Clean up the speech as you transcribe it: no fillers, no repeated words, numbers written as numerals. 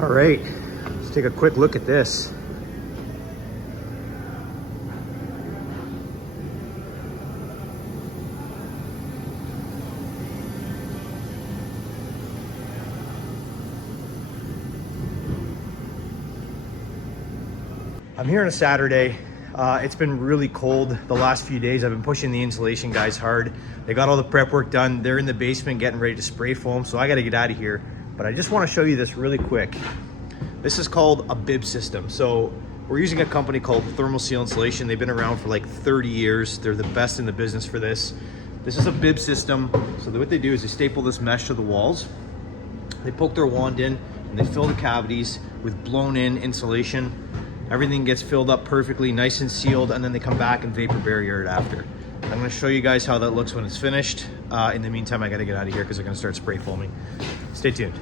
All right, let's take a quick look at this. I'm here on a Saturday. It's been really cold the last few days. I've been pushing the insulation guys hard. They got all the prep work done. They're in the basement getting ready to spray foam, so I gotta get out of here. But I just wanna show you this really quick. This is called a bib system. So we're using a company called Thermal Seal Insulation. They've been around for like 30 years. They're the best in the business for this. This is a bib system. So what they do is they staple this mesh to the walls. They poke their wand in and they fill the cavities with blown in insulation. Everything gets filled up perfectly, nice and sealed, and then they come back and vapor barrier it after. I'm gonna show you guys how that looks when it's finished. In the meantime, I gotta get out of here because I'm gonna start spray foaming. Stay tuned.